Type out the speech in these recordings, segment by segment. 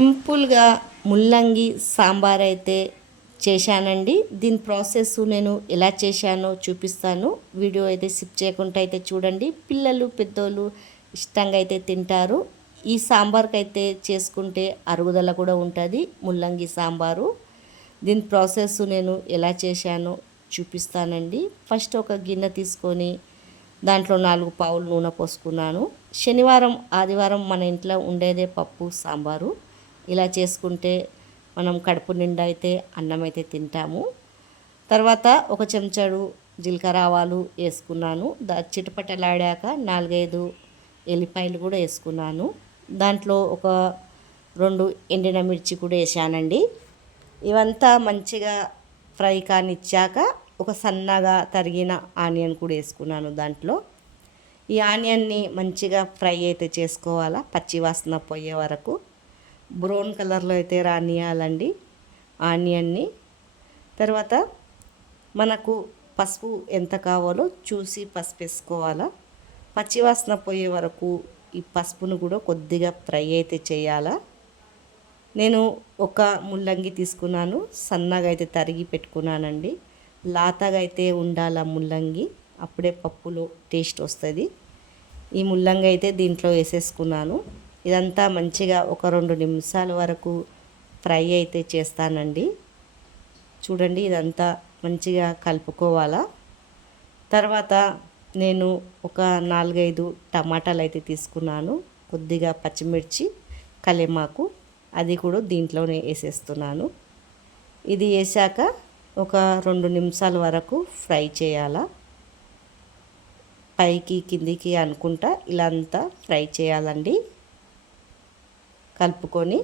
సింపుల్గా ముల్లంగి సాంబార్ అయితే చేశానండి. దీని ప్రాసెస్ నేను ఎలా చేశానో చూపిస్తాను. వీడియో అయితే స్కిప్ చేయకుండా అయితే చూడండి. పిల్లలు పెద్దోళ్ళు ఇష్టంగా అయితే తింటారు. ఈ సాంబార్కి అయితే చేసుకుంటే అరుగుదల కూడా ఉంటుంది. ముల్లంగి సాంబారు దీని ప్రాసెస్ నేను ఎలా చేశానో చూపిస్తానండి. ఫస్ట్ ఒక గిన్నె తీసుకొని దాంట్లో 4 పావులు నూనె పోసుకున్నాను. శనివారం ఆదివారం మన ఇంట్లో ఉండేదే పప్పు సాంబారు. ఇలా చేసుకుంటే మనం కడుపు నిండా అయితే అన్నం అయితే తింటాము. తర్వాత ఒక చెంచాడు జీలకర్ర ఆవాలు వేసుకున్నాను. చిటపటలాడాక 4-5 ఎల్లిపాయలు కూడా వేసుకున్నాను. దాంట్లో ఒక 2 ఎండిన మిర్చి కూడా వేసానండి. ఇవంతా మంచిగా ఫ్రై కానిచ్చాక ఒక సన్నగా తరిగిన ఆనియన్ కూడా వేసుకున్నాను దాంట్లో. ఈ ఆనియన్ని మంచిగా ఫ్రై అయితే చేసుకోవాలా, పచ్చి వాసన పోయే వరకు బ్రౌన్ కలర్లో అయితే రానియాలండి ఆనియన్ని. తర్వాత మనకు పసుపు ఎంత కావాలో చూసి పసుపు వేసుకోవాలా. పచ్చివాసన పోయే వరకు ఈ పసుపును కూడా కొద్దిగా ఫ్రై అయితే చేయాలా. నేను ఒక ముల్లంగి తీసుకున్నాను, సన్నగా అయితే తరిగి పెట్టుకున్నానండి. లాతగా అయితే ఉండాల ముల్లంగి, అప్పుడే పప్పులో టేస్ట్ వస్తుంది. ఈ ముల్లంగి అయితే దీంట్లో వేసేసుకున్నాను. ఇదంతా మంచిగా ఒక 2 నిమిషాల వరకు ఫ్రై అయితే చేస్తానండి. చూడండి, ఇదంతా మంచిగా కలుపుకోవాలా. తర్వాత నేను ఒక 4-5 టమాటాలు అయితే తీసుకున్నాను. కొద్దిగా పచ్చిమిర్చి, కలేమాకు అది కూడా దీంట్లోనే వేసేస్తున్నాను. ఇది వేసాక ఒక 2 నిమిషాల వరకు ఫ్రై చేయాలా. పైకి కిందికి అనుకుంటా ఇలా అంతా ఫ్రై చేయాలండి. కలుపుకొని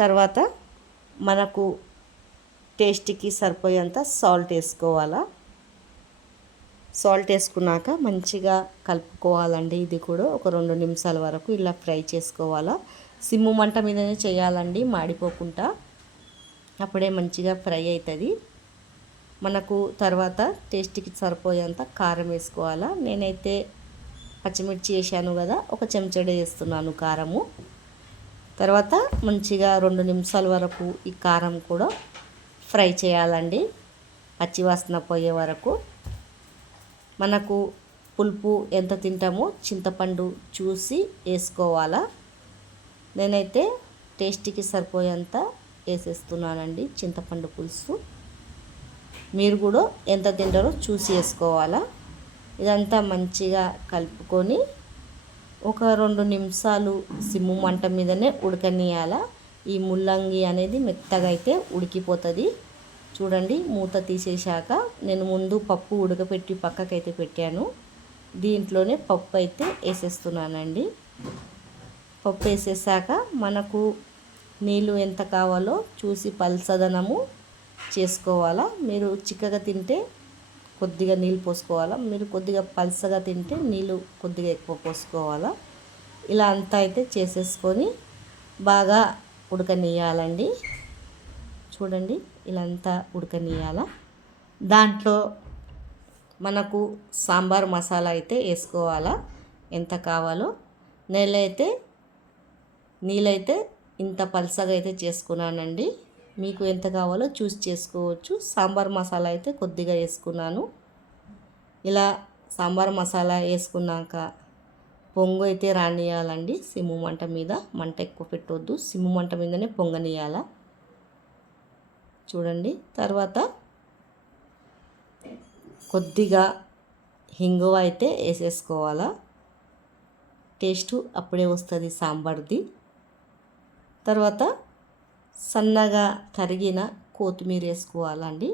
తర్వాత మనకు టేస్ట్కి సరిపోయేంత సాల్ట్ వేసుకోవాలా. సాల్ట్ వేసుకున్నాక మంచిగా కలుపుకోవాలండి. ఇది కూడా ఒక 2 నిమిషాల వరకు ఇలా ఫ్రై చేసుకోవాలా. సిమ్ము మంట మీదనే చేయాలండి, మాడిపోకుండా. అప్పుడే మంచిగా ఫ్రై అవుతుంది. మనకు తర్వాత టేస్ట్కి సరిపోయేంత కారం వేసుకోవాలా. నేనైతే పచ్చిమిర్చి వేసాను కదా, ఒక చెంచాడు వేస్తున్నాను కారము. తర్వాత మంచిగా 2 నిమిషాల వరకు ఈ కారం కూడా ఫ్రై చేయాలండి, పచ్చివాసన పోయే వరకు. మనకు పులుపు ఎంత తింటామో చింతపండు చూసి వేసుకోవాలా. నేనైతే టేస్ట్కి సరిపోయేంత వేసేస్తున్నానండి చింతపండు పులుసు. మీరు కూడా ఎంత తింటారో చూసి వేసుకోవాలా. ఇదంతా మంచిగా కలుపుకొని ఒక 2 నిమిషాలు సిమ్ము మంట మీదనే ఉడకనియాల. ఈ ముల్లంగి అనేది మెత్తగా అయితే ఉడికిపోతుంది. చూడండి, మూత తీసేశాక నేను ముందు పప్పు ఉడకపెట్టి పక్కకైతే పెట్టాను. దీంట్లోనే పప్పు అయితే వేసేస్తున్నానండి. పప్పు వేసేసాక మనకు నీళ్ళు ఎంత కావాలో చూసి పల్చదనము చేసుకోవాలా. మీరు చిక్కగా తింటే కొద్దిగా నీళ్ళు పోసుకోవాలా. మీరు కొద్దిగా పల్సగా తింటే నీళ్ళు కొద్దిగా ఎక్కువ పోసుకోవాలా. ఇలా అంతా అయితే చేసేసుకొని బాగా ఉడకనియాలండి. చూడండి, ఇలా అంతా ఉడకనియాల. దాంట్లో మనకు సాంబార్ మసాలా అయితే వేసుకోవాలా ఎంత కావాలో. నీళ్ళైతే ఇంత పల్సగా అయితే చేసుకున్నానండి. మీకు ఎంత కావాలో చూసి చేసుకోవచ్చు. సాంబార్ మసాలా అయితే కొద్దిగా వేసుకున్నాను. ఇలా సాంబార్ మసాలా వేసుకున్నాక పొంగు అయితే రానియాలండి సిమ్ము మంట మీద. మంట ఎక్కువ పెట్టొద్దు, సిమ్ము మంట మీదనే పొంగనియాల. చూడండి, తర్వాత కొద్దిగా హింగువ అయితే వేసేసుకోవాలా. టేస్ట్ అప్పుడే వస్తుంది సాంబార్ది. తర్వాత సన్నగా తరిగిన కొత్తిమీర వేసుకోవాలండి.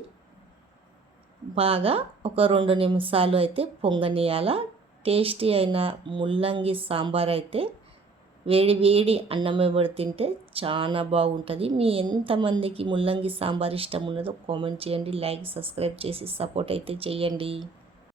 బాగా ఒక 2 నిమిషాలు అయితే పొంగనియాల. టేస్టీ అయిన ముల్లంగి సాంబార్ అయితే వేడి వేడి అన్నం మీద తింటే చాలా బాగుంటుంది. మీ ఎంతమందికి ముల్లంగి సాంబార్ ఇష్టం ఉన్నదో కామెంట్ చేయండి. లైక్, సబ్స్క్రైబ్ చేసి సపోర్ట్ అయితే చేయండి.